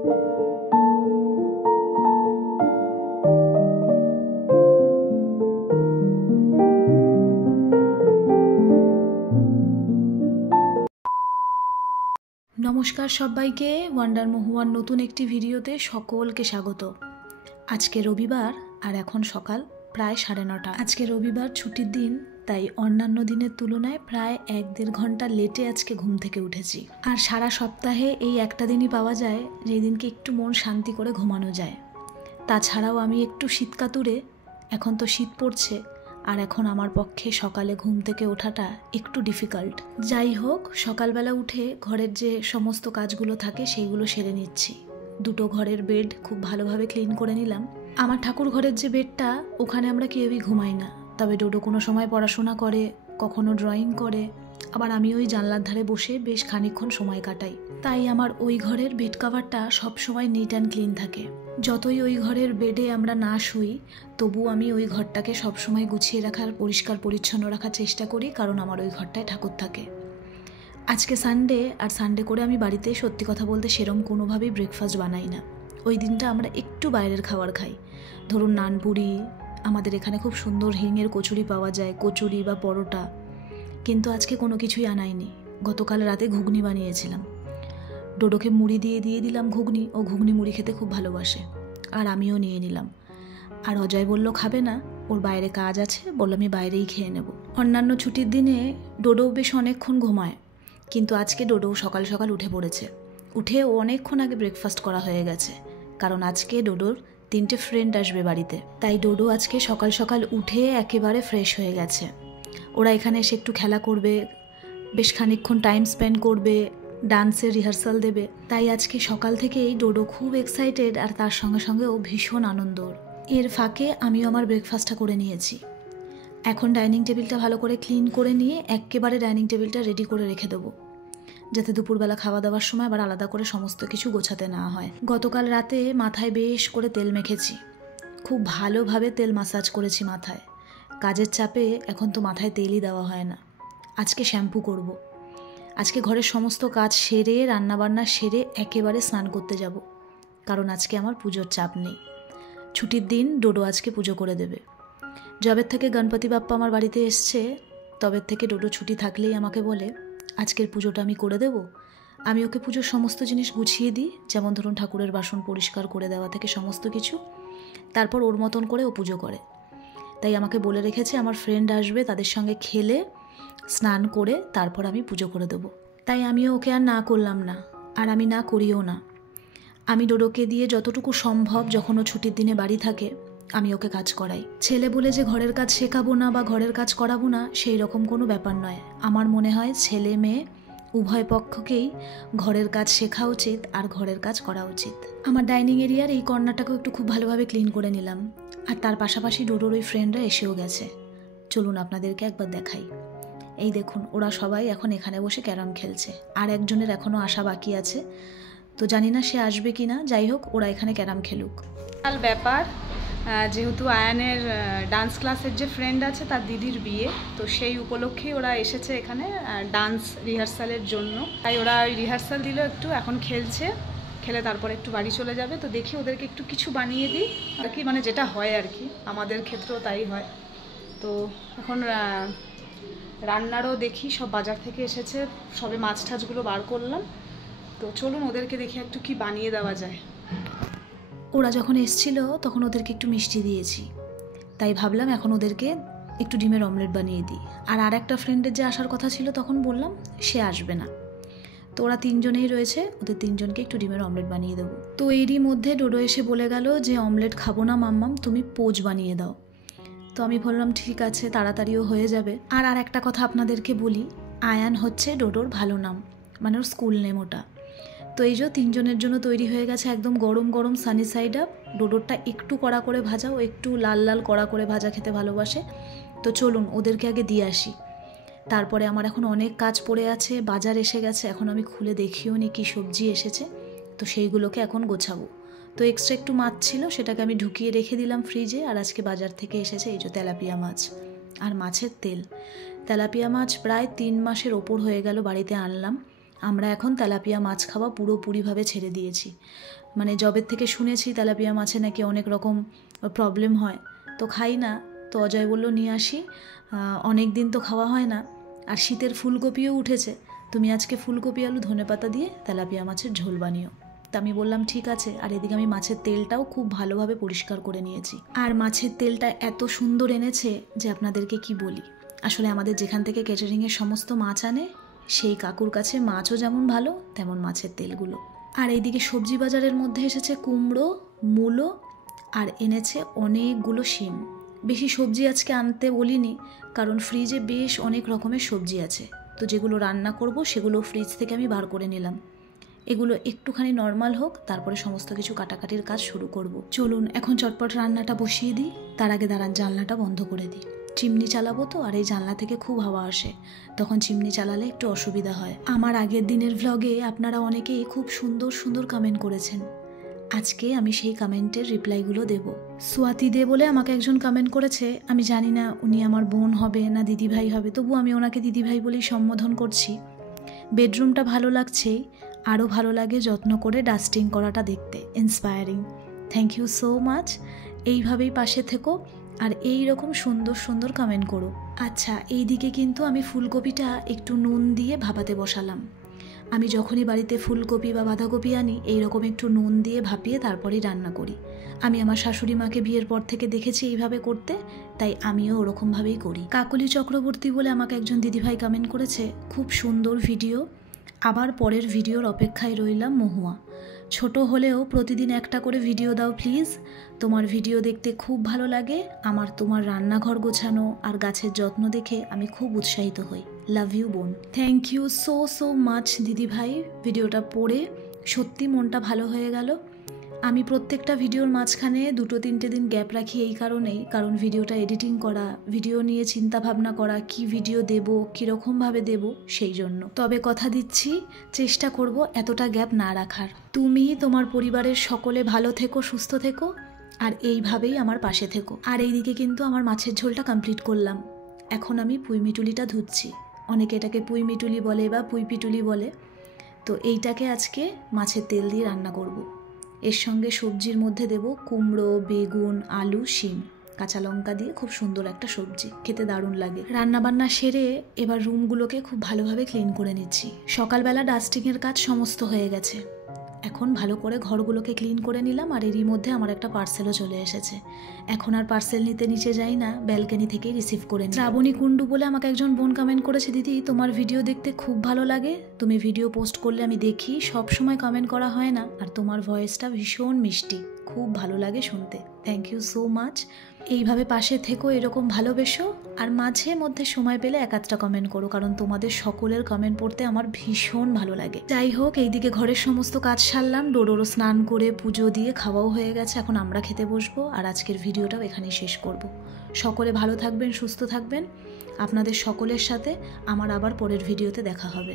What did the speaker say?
নমস্কার সবাইকে, ওয়ান্ডার মহুয়ার নতুন একটি ভিডিওতে সকলকে স্বাগত। আজকে রবিবার আর এখন সকাল প্রায় 9:30। আজকে রবিবার ছুটির দিন, তাই অন্যান্য দিনের তুলনায় প্রায় 1-1.5 ঘন্টা লেটে আজকে ঘুম থেকে উঠেছি। আর সারা সপ্তাহে এই একটা দিনই পাওয়া যায় যেই দিনকে একটু মন শান্তি করে ঘুমানো যায়। তাছাড়াও আমি একটু শীতকাতুরে, এখন তো শীত পড়ছে, আর এখন আমার পক্ষে সকালে ঘুম থেকে ওঠাটা একটু ডিফিকাল্ট। যাই হোক, সকালবেলা উঠে ঘরের যে সমস্ত কাজগুলো থাকে সেইগুলো সেরে নিচ্ছি। দুটো ঘরের বেড খুব ভালোভাবে ক্লিন করে নিলাম। আমার ঠাকুর ঘরের যে বেডটা, ওখানে আমরা কেউই ঘুমাই না, তবে ডোডো কোনো সময় পড়াশোনা করে, কখনো ড্রয়িং করে, আবার আমি ওই জানলার ধারে বসে বেশ খানিকক্ষণ সময় কাটাই। তাই আমার ওই ঘরের বেড কাভারটা সবসময় নিট অ্যান্ড ক্লিন থাকে। যতই ওই ঘরের বেডে আমরা না শুই, তবু আমি ওই ঘরটাকে সবসময় গুছিয়ে রাখার, পরিষ্কার পরিচ্ছন্ন রাখার চেষ্টা করি, কারণ আমার ওই ঘরটায় ঠাকুর থাকে। আজকে সানডে, আর সানডে করে আমি বাড়িতে সত্যি কথা বলতে সেরম কোনোভাবেই ব্রেকফাস্ট বানাই না। ওই দিনটা আমরা একটু বাইরের খাবার খাই, ধরুন নানপুরি, আমাদের এখানে খুব সুন্দর হিঙের কচুরি পাওয়া যায়, কচুরি বা পরোটা, কিন্তু আজকে কোনো কিছুই আনাইনি। গতকাল রাতে ঘুগনি বানিয়েছিলাম, ডোডোকে মুড়ি দিয়ে দিলাম ঘুগনি, ও ঘুগনি মুড়ি খেতে খুব ভালোবাসে, আর আমিও নিয়ে নিলাম। আর অজয় বলল খাবে না, ওর বাইরে কাজ আছে, বলল আমি বাইরেই খেয়ে নেব। অন্যান্য ছুটির দিনে ডোডো বেশ অনেকক্ষণ ঘুমায়, কিন্তু আজকে ডোডো সকাল সকাল উঠে পড়েছে। উঠে ও অনেকক্ষণ আগে ব্রেকফাস্ট করা হয়ে গেছে, কারণ আজকে ডোডোর 3টে ফ্রেন্ড আসবে বাড়িতে। তাই ডোডো আজকে সকাল সকাল উঠে একেবারে ফ্রেশ হয়ে গেছে। ওরা এখানে এসে একটু খেলা করবে, বেশ খানিকক্ষণ টাইম স্পেন্ড করবে, ডান্সের রিহার্সাল দেবে। তাই আজকে সকাল থেকেই ডোডো খুব এক্সাইটেড, আর তার সঙ্গে সঙ্গে ও ভীষণ আনন্দর। এর ফাঁকে আমিও আমার ব্রেকফাস্টটা করে নিয়েছি। এখন ডাইনিং টেবিলটা ভালো করে ক্লিন করে নিয়ে একেবারে ডাইনিং টেবিলটা রেডি করে রেখে দেবো, যাতে দুপুরবেলা খাওয়া দাওয়ার সময় আবার আলাদা করে সমস্ত কিছু গোছাতে না হয়। গতকাল রাতে মাথায় বেশ করে তেল মেখেছি, খুব ভালোভাবে তেল মাসাজ করেছি মাথায়। কাজের চাপে এখন তো মাথায় তেলই দেওয়া হয় না। আজকে শ্যাম্পু করব। আজকে ঘরের সমস্ত কাজ সেরে, রান্নাবান্না সেরে একেবারে স্নান করতে যাব, কারণ আজকে আমার পুজোর চাপ নেই। ছুটির দিন ডোডো আজকে পুজো করে দেবে। যবের থেকে গণপতি বাপ্পা আমার বাড়িতে এসছে, তবের থেকে ডোডো ছুটি থাকলেই আমাকে বলে আজকের পুজোটা আমি করে দেব। আমি ওকে পুজোর সমস্ত জিনিস গুছিয়ে দিই, যেমন ধরুন ঠাকুরের বাসন পরিষ্কার করে দেওয়া থেকে সমস্ত কিছু, তারপর ওর মতন করে ও পুজো করে। তাই আমাকে বলে রেখেছে আমার ফ্রেন্ড আসবে, তাদের সঙ্গে খেলে স্নান করে তারপর আমি পুজো করে দেবো। তাই আমিও ওকে আর না করলাম না, আর আমি না করিও না। আমি ডোডোকে দিয়ে যতটুকু সম্ভব, যখন ও ছুটির দিনে বাড়ি থাকে, আমি ওকে কাজ করাই। ছেলে বলে যে ঘরের কাজ শেখাবো না বা ঘরের কাজ করাবো না, সেই রকম কোনো ব্যাপার নয়। আমার মনে হয় ছেলে মেয়ে উভয় পক্ষকেই ঘরের কাজ শেখা উচিত আর ঘরের কাজ করা উচিত। আমার ডাইনিং এরিয়ার এই কর্নারটাকেও একটু খুব ভালোভাবে ক্লিন করে নিলাম, আর তার পাশাপাশি ডোডোর ওই ফ্রেন্ডরা এসেও গেছে। চলুন আপনাদেরকে একবার দেখাই। এই দেখুন, ওরা সবাই এখন এখানে বসে ক্যারাম খেলছে, আর একজনের এখনও আসা বাকি আছে, তো জানি না সে আসবে কি না। যাই হোক, ওরা এখানে ক্যারাম খেলুক। ব্যাপার, যেহেতু আয়ানের ডান্স ক্লাসের যে ফ্রেন্ড আছে তার দিদির বিয়ে, তো সেই উপলক্ষেই ওরা এসেছে এখানে ডান্স রিহার্সালের জন্য। তাই ওরা ওই রিহার্সাল দিল একটু, এখন খেলছে, খেলে তারপর একটু বাড়ি চলে যাবে। তো দেখি ওদেরকে একটু কিছু বানিয়ে দিই আর কি, মানে যেটা হয় আর কি, আমাদের ক্ষেত্রেও তাই হয়। তো এখন রান্নারও দেখি, সব বাজার থেকে এসেছে, সবে মাছ টাছগুলো বার করলাম। তো চলুন ওদেরকে দেখি একটু কি বানিয়ে দেওয়া যায়। ওরা যখন এসছিল তখন ওদেরকে একটু মিষ্টি দিয়েছি, তাই ভাবলাম এখন ওদেরকে একটু ডিমের অমলেট বানিয়ে দিই। আর একটা ফ্রেন্ডের যে আসার কথা ছিল, তখন বললাম সে আসবে না, তো ওরা 3জনেই রয়েছে, ওদের 3জনকে একটু ডিমের অমলেট বানিয়ে দেবো। তো এরই মধ্যে ডোডো এসে বলে গেল যে অমলেট খাবো না মাম্মাম, তুমি পোচ বানিয়ে দাও। তো আমি বললাম ঠিক আছে, তাড়াতাড়িও হয়ে যাবে। আর একটা কথা আপনাদেরকে বলি, আয়ান হচ্ছে ডোডোর ভালো নাম, মানে ওর স্কুল নেম ওটা। তো এই যে 3জনের জন্য তৈরি হয়ে গেছে একদম গরম গরম সানি সাইড আপ। ডোডোরটা একটু কড়া করে ভাজা, ও একটু লাল লাল কড়া করে ভাজা খেতে ভালোবাসে। তো চলুন ওদেরকে আগে দিয়ে আসি, তারপরে আমার এখন অনেক কাজ পড়ে আছে। বাজার এসে গেছে, এখন আমি খুলে দেখিও নি কী সবজি এসেছে, তো সেইগুলোকে এখন গোছাবো। তো এক্সট্রা একটু মাছ ছিল, সেটাকে আমি ঢুকিয়ে রেখে দিলাম ফ্রিজে। আর আজকে বাজার থেকে এসেছে এই যে তেলাপিয়া মাছ আর মাছের তেল। তেলাপিয়া মাছ প্রায় 3 মাসের ওপর হয়ে গেল বাড়িতে আনলাম, আমরা এখন তেলাপিয়া মাছ খাওয়া পুরোপুরিভাবে ছেড়ে দিয়েছি। মানে জবের থেকে শুনেছি তেলাপিয়া মাছে নাকি অনেক রকম প্রবলেম হয়, তো খাই না। তো অজয় বলল নিয়ে আসি, অনেক দিন তো খাওয়া হয় না, আর শীতের ফুলকপিও উঠেছে, তুমি আজকে ফুলকপি আলু ধনেপাতা দিয়ে তেলাপিয়া মাছের ঝোল বানিও। তা আমি বললাম ঠিক আছে। আর এদিকে আমি মাছের তেলটাও খুব ভালোভাবে পরিষ্কার করে নিয়েছি। আর মাছের তেলটা এত সুন্দর এনেছে যে আপনাদেরকে কি বলি। আসলে আমাদের যেখান থেকে ক্যাটারিংয়ের সমস্ত মাছ আনে সেই কাকুর কাছে মাছও যেমন ভালো তেমন মাছের তেলগুলো। আর এইদিকে সবজি বাজারের মধ্যে এসেছে কুমড়ো, মূলো, আর এনেছে অনেকগুলো শিম। বেশি সবজি আজকে আনতে বলিনি, কারণ ফ্রিজে বেশ অনেক রকমের সবজি আছে, তো যেগুলো রান্না করব সেগুলো ফ্রিজ থেকে আমি বার করে নিলাম। এগুলো একটুখানি নর্মাল হোক, তারপরে সমস্ত কিছু কাটাকাটির কাজ শুরু করব। চলুন এখন চটপট রান্নাটা বসিয়ে দিই। তার আগে দাঁড়ান জানলাটা বন্ধ করে দিই। চিমনি চালাবো তো, আর এই জানলা থেকে খুব হাওয়া আসে, তখন চিমনি চালালে একটু অসুবিধা হয়। আমার আগের দিনের ভ্লগে আপনারা অনেকেই খুব সুন্দর সুন্দর কমেন্ট করেছেন। আজকে আমি সেই কমেন্টের রিপ্লাইগুলো দেব। সোয়াতি দে বলে আমাকে একজন কমেন্ট করেছে, আমি জানি না উনি আমার বোন হবে না দিদিভাই হবে, তবু আমি ওনাকে দিদিভাই বলেই সম্বোধন করছি। বেডরুমটা ভালো লাগছেই, আরও ভালো লাগে যত্ন করে ডাস্টিং করাটা দেখতে, inspiring. Thank you so much. এইভাবেই পাশে থেকো আর এই রকম সুন্দর সুন্দর কমেন্ট করো। আচ্ছা, এই দিকে কিন্তু আমি ফুলকপিটা একটু নুন দিয়ে ভাপাতে বসালাম। আমি যখনই বাড়িতে ফুলকপি বা বাঁধাকপি আনি এইরকম একটু নুন দিয়ে ভাপিয়ে তারপরেই রান্না করি। আমি আমার শাশুড়ি মাকে বিয়ের পর থেকে দেখেছি এইভাবে করতে, তাই আমিও ওরকমভাবেই করি। কাকলি চক্রবর্তী বলে আমাকে একজন দিদিভাই কমেন্ট করেছে, খুব সুন্দর ভিডিও, আবার পরের ভিডিওর অপেক্ষায় রইলাম মহুয়া। ছোট হলেও প্রতিদিন একটা করে ভিডিও দাও প্লিজ, তোমার ভিডিও দেখতে খুব ভালো লাগে আমার। তোমার রান্নাঘর গোছানো আর গাছের যত্ন দেখে আমি খুব উৎসাহিত হই। লাভ ইউ বোন। Thank you so so much দিদিভাই। ভিডিওটা পড়ে সত্যি মনটা ভালো হয়ে গেল। আমি প্রত্যেকটা ভিডিওর মাঝখানে 2-3 দিন গ্যাপ রাখি এই কারণেই, কারণ ভিডিওটা এডিটিং করা, ভিডিও নিয়ে চিন্তা ভাবনা করা, কি ভিডিও দেব, কীরকমভাবে দেব, সেই জন্য। তবে কথা দিচ্ছি চেষ্টা করব এতটা গ্যাপ না রাখার। তুমি তোমার পরিবারের সকলে ভালো থেকো, সুস্থ থেকো, আর এইভাবেই আমার পাশে থেকো। আর এইদিকে কিন্তু আমার মাছের ঝোলটা কমপ্লিট করলাম। এখন আমি পুঁইমিটুলিটা ধুচ্ছি। অনেকে এটাকে পুঁইমিটুলি বলে বা পুঁইপিটুলি বলে। তো এইটাকে আজকে মাছের তেল দিয়ে রান্না করব। এর সঙ্গে সবজির মধ্যে দেব কুমড়ো, বেগুন, আলু, শিম, কাঁচা লঙ্কা দিয়ে খুব সুন্দর একটা সবজি, খেতে দারুণ লাগে। রান্নাবান্না সেরে এবার রুমগুলোকে খুব ভালোভাবে ক্লিন করে নিচ্ছি। সকালবেলা ডাস্টিংয়ের কাজ সমস্ত হয়ে গেছে, এখন ভালো করে ঘরগুলোকে ক্লিন করে নিলাম। আর এরই মধ্যে আমার একটা পার্সেলও চলে এসেছে। এখন আর পার্সেল নিতে নিচে যাই না, ব্যালকনি থেকেই রিসিভ করে নিই। শ্রাবণী কুণ্ডু বলে আমাকে একজন বোন কমেন্ট করেছে, দিদি তোমার ভিডিও দেখতে খুব ভালো লাগে, তুমি ভিডিও পোস্ট করলে আমি দেখি, সব সময় কমেন্ট করা হয় না, আর তোমার ভয়েসটা ভীষণ মিষ্টি, খুব ভালো লাগে শুনতে। Thank you so much. এইভাবে পাশে থেকো, এরকম ভালোবেসো, আর মাঝে মধ্যে সময় পেলে 1-8টা কমেন্ট করো, কারণ তোমাদের সকলের কমেন্ট পড়তে আমার ভীষণ ভালো লাগে। যাই হোক, এইদিকে ঘরের সমস্ত কাজ সারলাম, ডোডোরও স্নান করে পুজো দিয়ে খাওয়াও হয়ে গেছে, এখন আমরা খেতে বসবো। আর আজকের ভিডিওটাও এখানেই শেষ করব। সকলে ভালো থাকবেন, সুস্থ থাকবেন। আপনাদের সকলের সাথে আমার আবার পরের ভিডিওতে দেখা হবে।